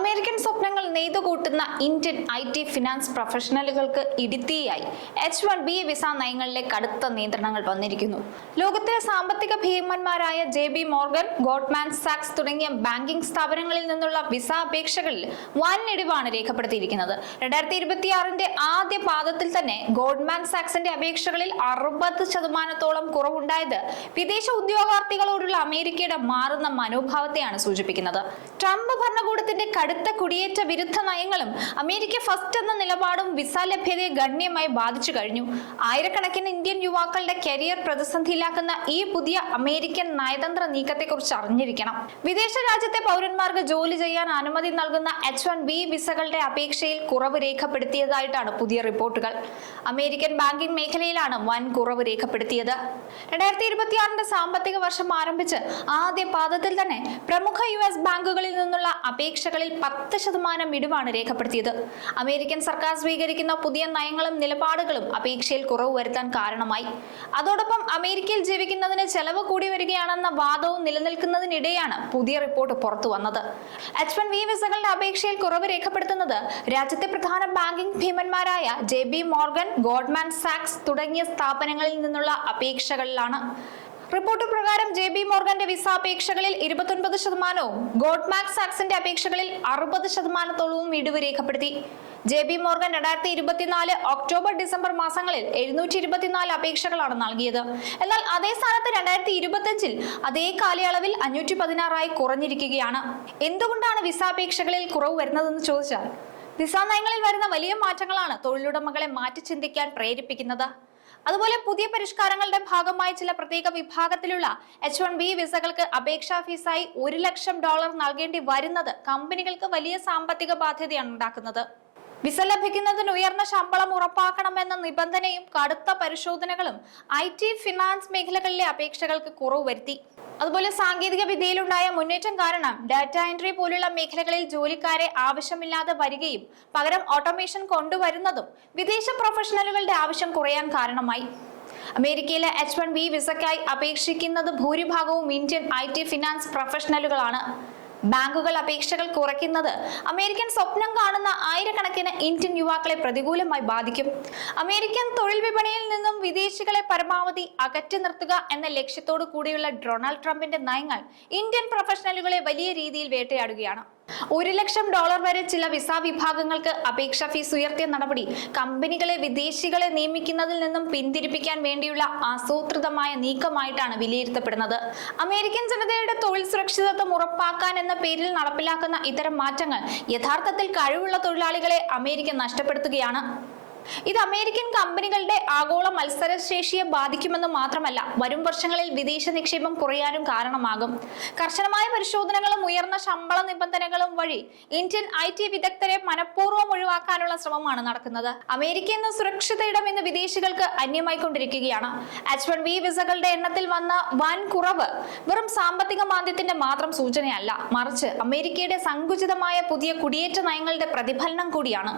American സ്വപ്നങ്ങൾ നെയ്തുകൂട്ടുന്ന Indian IT finance പ്രൊഫഷണലുകൾക്ക് ഇടിത്തിയായി H-1B വിസ നയങ്ങളിലെ കടുത്ത നിയന്ത്രണങ്ങൾ വന്നിരിക്കുന്നു. ലോകത്തെ സാമ്പത്തിക ഭീമന്മാരായ JB മോർഗൻ, ഗോൾഡ്മാൻ സാക്സ് തുടങ്ങിയ ബാങ്കിംഗ് സ്ഥാപനങ്ങളിൽ നിന്നുള്ള വിസ അപേക്ഷകളിൽ വൻ ഇടിവാണ് രേഖപ്പെടുത്തിയിരിക്കുന്നത്. 2026 ആദ്യ പാദത്തിൽ തന്നെ ഗോൾഡ്മാൻ സാക്സിന്റെ അപേക്ഷകളിൽ 60% കുറവുണ്ടായത് വിദേശ ഉദ്യോഗാർത്ഥികളോടുള്ള അമേരിക്കയുടെ മാറുന്ന മനോഭാവത്തെയാണ് സൂചിപ്പിക്കുന്നത്. ട്രംപ് ഭരണകൂടത്തിന്റെ കടുത്ത കുടിയേറ്റ വിരുദ്ധ നയങ്ങളും അമേരിക്ക ഫസ്റ്റ് എന്ന നിലപാടും വിസ ലഭ്യതയെ ഗണ്യമായി ബാധിച്ചു കഴിഞ്ഞു. ആയിരക്കണക്കിന് ഇന്ത്യൻ യുവാക്കളുടെ കരിയർ പ്രതിസന്ധിയിലാക്കുന്ന ഈ പുതിയ അമേരിക്കൻ നയതന്ത്ര നീക്കത്തെക്കുറിച്ച് അറിഞ്ഞിരിക്കണം. വിദേശ രാജ്യത്തെ പൗരന്മാർക്ക് ജോലി ചെയ്യാൻ അനുമതി നൽകുന്ന H-1B വിസകളുടെ അപേക്ഷയിൽ കുറവ് രേഖപ്പെടുത്തിയതായിട്ടാണ് പുതിയ റിപ്പോർട്ടുകൾ. അമേരിക്കൻ ബാങ്കിംഗ് മേഖലയിലാണ് വൻ കുറവ് രേഖപ്പെടുത്തിയത്. 2026 സാമ്പത്തിക വർഷം ആരംഭിച്ച് ആദ്യ പാദത്തിൽ തന്നെ പ്രമുഖ US ബാങ്കുകളിൽ നിന്നുള്ള അപേക്ഷകളിൽ 10% ഇടിവാണ് രേഖപ്പെടുത്തിയത്. അമേരിക്കൻ സർക്കാർ സ്വീകരിക്കുന്ന പുതിയ നയങ്ങളും നിലപാടുകളും അപേക്ഷയിൽ കുറവ് വരുത്താൻ കാരണമായി. അതോടൊപ്പം അമേരിക്കയിൽ ജീവിക്കുന്നതിന് ചെലവ് കൂടി വരികയാണെന്ന വാദവും നിലനിൽക്കുന്നതിനിടെയാണ് പുതിയ റിപ്പോർട്ട് പുറത്തു വന്നത്. H-1B വിസകളുടെ അപേക്ഷയിൽ കുറവ് രേഖപ്പെടുത്തുന്നത് രാജ്യത്തെ പ്രധാന ബാങ്കിംഗ് ഭീമന്മാരായ JB മോർഗൻ, ഗോൾഡ്മാൻ സാക്സ് തുടങ്ങിയ സ്ഥാപനങ്ങളിൽ നിന്നുള്ള അപേക്ഷകളിലാണ്. റിപ്പോർട്ട് പ്രകാരം JB മോർഗന്റെ വിസ അപേക്ഷകളിൽ 29%വും ഗോൾഡ്മാൻ സാക്സിന്റെ അപേക്ഷകളിൽ 60%ത്തോളവും ഇടിവ് രേഖപ്പെടുത്തി. JB മോർഗൻ 2024 ഒക്ടോബർ ഡിസംബർ മാസങ്ങളിൽ 724 അപേക്ഷകളാണ് നൽകിയത്. എന്നാൽ അതേ സ്ഥാനത്ത് 2025 അതേ കാലയളവിൽ 516 കുറഞ്ഞിരിക്കുകയാണ്. എന്തുകൊണ്ടാണ് വിസ അപേക്ഷകളിൽ കുറവ് വരുന്നതെന്ന് ചോദിച്ചാൽ, വിസ നയങ്ങളിൽ വരുന്ന വലിയ മാറ്റങ്ങളാണ് തൊഴിലുടമകളെ മാറ്റി ചിന്തിക്കാൻ പ്രേരിപ്പിക്കുന്നത്. അതുപോലെ പുതിയ പരിഷ്കാരങ്ങളുടെ ഭാഗമായി ചില പ്രത്യേക വിഭാഗത്തിലുള്ള H-1B വിസകൾക്ക് അപേക്ഷാ ഫീസായി $1 ലക്ഷം നൽകേണ്ടി വരുന്നത് കമ്പനികൾക്ക് വലിയ സാമ്പത്തിക ബാധ്യതയാണ് ഉണ്ടാക്കുന്നത്. വിസ ലഭിക്കുന്നതിന് ഉയർന്ന ശമ്പളം ഉറപ്പാക്കണമെന്ന നിബന്ധനയും കടുത്ത പരിശോധനകളും IT ഫിനാൻസ് മേഖലകളിലെ അപേക്ഷകൾക്ക് കുറവ് വരുത്തി. അതുപോലെ സാങ്കേതിക വിദ്യയിലുണ്ടായ മുന്നേറ്റം കാരണം ഡാറ്റ എൻട്രി പോലുള്ള മേഖലകളിൽ ജോലിക്കാരെ ആവശ്യമില്ലാതെ വരികയും പകരം ഓട്ടോമേഷൻ കൊണ്ടുവരുന്നതും വിദേശ പ്രൊഫഷണലുകളുടെ ആവശ്യം കുറയാൻ കാരണമായി. അമേരിക്കയിലെ H-1B വിസയ്ക്കായി അപേക്ഷിക്കുന്നത് ഭൂരിഭാഗവും ഇന്ത്യൻ IT ഫിനാൻസ് പ്രൊഫഷണലുകളാണ്. ബാങ്കുകൾ അപേക്ഷകൾ കുറയ്ക്കുന്നത് അമേരിക്കൻ സ്വപ്നം കാണുന്ന ആയിരക്കണക്കിന് ഇന്ത്യൻ യുവാക്കളെ പ്രതികൂലമായി ബാധിക്കും. അമേരിക്കൻ തൊഴിൽ വിപണിയിൽ നിന്നും വിദേശികളെ പരമാവധി അകറ്റി നിർത്തുക എന്ന ലക്ഷ്യത്തോടു കൂടിയുള്ള ഡൊണാൾഡ് ട്രംപിന്റെ നയങ്ങൾ ഇന്ത്യൻ പ്രൊഫഷണലുകളെ വലിയ രീതിയിൽ വേട്ടയാടുകയാണ്. $1 ലക്ഷം വരെ ചില വിസ വിഭാഗങ്ങൾക്ക് അപേക്ഷാ ഫീസ് ഉയർത്തിയ നടപടി കമ്പനികളെ വിദേശികളെ നിയമിക്കുന്നതിൽ നിന്നും പിന്തിരിപ്പിക്കാൻ വേണ്ടിയുള്ള ആസൂത്രിതമായ നീക്കമായിട്ടാണ് വിലയിരുത്തപ്പെടുന്നത്. അമേരിക്കൻ ജനതയുടെ തൊഴിൽ സുരക്ഷിതത്വം ഉറപ്പാക്കാൻ എന്ന പേരിൽ നടപ്പിലാക്കുന്ന ഇത്തരം മാറ്റങ്ങൾ യഥാർത്ഥത്തിൽ കഴിവുള്ള തൊഴിലാളികളെ അമേരിക്ക നഷ്ടപ്പെടുത്തുകയാണ്. ഇത് അമേരിക്കൻ കമ്പനികളുടെ ആഗോള മത്സരശേഷിയെ ബാധിക്കുമെന്ന് മാത്രമല്ല, വരും വർഷങ്ങളിൽ വിദേശ നിക്ഷേപം കുറയാനും കാരണമാകും. കർശനമായ പരിശോധനകളും ഉയർന്ന ശമ്പള നിബന്ധനകളും വഴി ഇന്ത്യൻ IT വിദഗ്ധരെ മനഃപൂർവ്വം ഒഴിവാക്കാനുള്ള ശ്രമമാണ് നടക്കുന്നത്. അമേരിക്ക എന്ന സുരക്ഷിത ഇടം ഇന്ന് വിദേശികൾക്ക് അന്യമായിക്കൊണ്ടിരിക്കുകയാണ്. H-1B വിസകളുടെ എണ്ണത്തിൽ വന്ന വൻ കുറവ് വെറും സാമ്പത്തിക മാന്ദ്യത്തിന്റെ മാത്രം സൂചനയല്ല, മറിച്ച് അമേരിക്കയുടെ സങ്കുചിതമായ പുതിയ കുടിയേറ്റ നയങ്ങളുടെ പ്രതിഫലനം കൂടിയാണ്.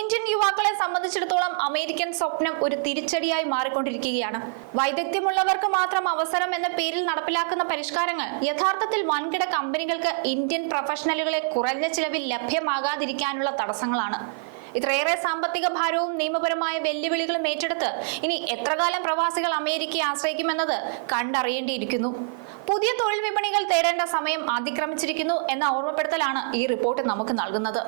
ഇന്ത്യൻ യുവാക്കളെ സംബന്ധിച്ചിടത്തോളം അമേരിക്കൻ സ്വപ്നം ഒരു തിരിച്ചടിയായി മാറിക്കൊണ്ടിരിക്കുകയാണ്. വൈദഗ്ധ്യമുള്ളവർക്ക് മാത്രം അവസരം എന്ന പേരിൽ നടപ്പിലാക്കുന്ന പരിഷ്കാരങ്ങൾ യഥാർത്ഥത്തിൽ വൻകിട കമ്പനികൾക്ക് ഇന്ത്യൻ പ്രൊഫഷണലുകളെ കുറഞ്ഞ ചിലവിൽ ലഭ്യമാകാതിരിക്കാനുള്ള തടസ്സങ്ങളാണ്. ഇത്രയേറെ സാമ്പത്തിക ഭാരവും നിയമപരമായ വെല്ലുവിളികളും ഏറ്റെടുത്ത് ഇനി എത്രകാലം പ്രവാസികൾ അമേരിക്കയെ ആശ്രയിക്കുമെന്നത് കണ്ടറിയേണ്ടിയിരിക്കുന്നു. പുതിയ തൊഴിൽ വിപണികൾ തേടേണ്ട സമയം അതിക്രമിച്ചിരിക്കുന്നു എന്ന ഓർമ്മപ്പെടുത്തലാണ് ഈ റിപ്പോർട്ട് നമുക്ക് നൽകുന്നത്.